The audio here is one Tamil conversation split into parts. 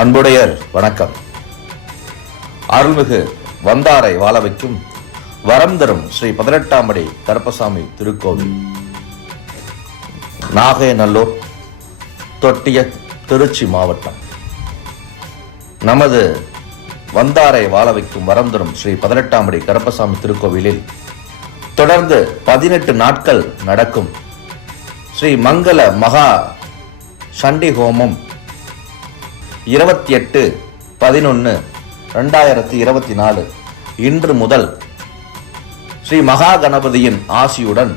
அன்புடையர் வணக்கம். அருள்மிகு வந்தாரை வாழ வைக்கும் வரம் தரும் ஸ்ரீ 18ஆம் படி கருப்பசாமி திருக்கோவில், நாகைநல்லூர், தொட்டிய, திருச்சி மாவட்டம். நமது வந்தாரை வாழ வைக்கும் வரம் தரும் ஸ்ரீ 18ஆம் படி கருப்பசாமி திருக்கோவிலில் தொடர்ந்து 18 நாட்கள் நடக்கும் ஸ்ரீ மங்கள மகா சண்டி ஹோமம் 28/11/2024 இன்று முதல் ஸ்ரீ மகா கணபதியின் ஆசியுடன்,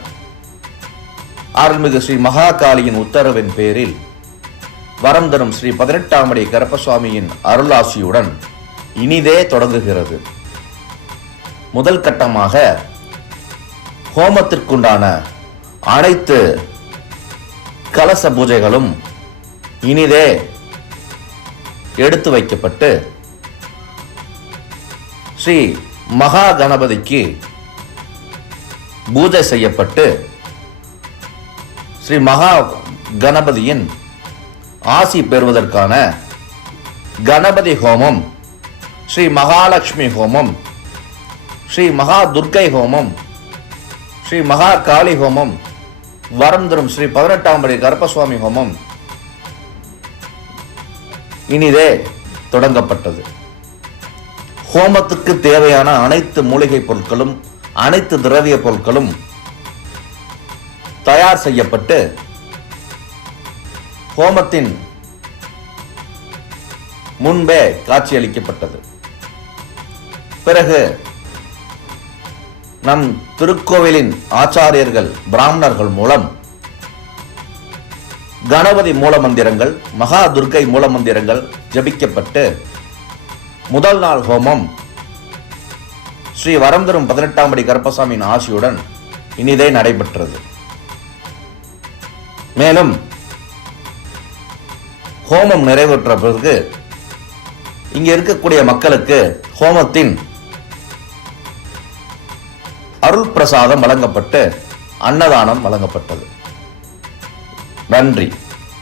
அருள்மிகு ஸ்ரீ மகா காளியின் உத்தரவின் பேரில் வரம் தரும் ஸ்ரீ 18ஆம் படி கருப்பசாமியின் அருளாசியுடன் இனிதே தொடங்குகிறது. முதல் கட்டமாக ஹோமத்திற்குண்டான அனைத்து கலச பூஜைகளும் இனிதே எடுத்து வைக்கப்பட்டு ஸ்ரீ மகா கணபதிக்கு பூஜை செய்யப்பட்டு ஸ்ரீ மகா கணபதியின் ஆசி பெறுவதற்கான கணபதி ஹோமம், ஸ்ரீ மகாலட்சுமி ஹோமம், ஸ்ரீ மகா துர்க்கை ஹோமம், ஸ்ரீ மகா காளி ஹோமம், வரம் தரும் ஸ்ரீ 18ஆம் படி கருப்பசுவாமி ஹோமம் இனிதே தொடங்கப்பட்டது. ஹோமத்துக்கு தேவையான அனைத்து மூலிகை பொருட்களும் அனைத்து திரவிய பொருட்களும் தயார் செய்யப்பட்டு ஹோமத்தின் முன்பே காட்சியளிக்கப்பட்டது. பிறகு நம் திருக்கோவிலின் ஆச்சாரியர்கள் பிராமணர்கள் மூலம் கணபதி மூலமந்திரங்கள், மகா துர்க்கை மூலமந்திரங்கள் ஜபிக்கப்பட்டு முதல் நாள் ஹோமம் ஸ்ரீ வரம் தரும் 18ஆம் படி கருப்பசாமியின் ஆசியுடன் இனிதே நடைபெற்றது. மேலும் ஹோமம் நிறைவேற்ற பிறகு இங்க இருக்கக்கூடிய மக்களுக்கு ஹோமத்தின் அருள் பிரசாதம் வழங்கப்பட்டு அன்னதானம் வழங்கப்பட்டது. நன்றி.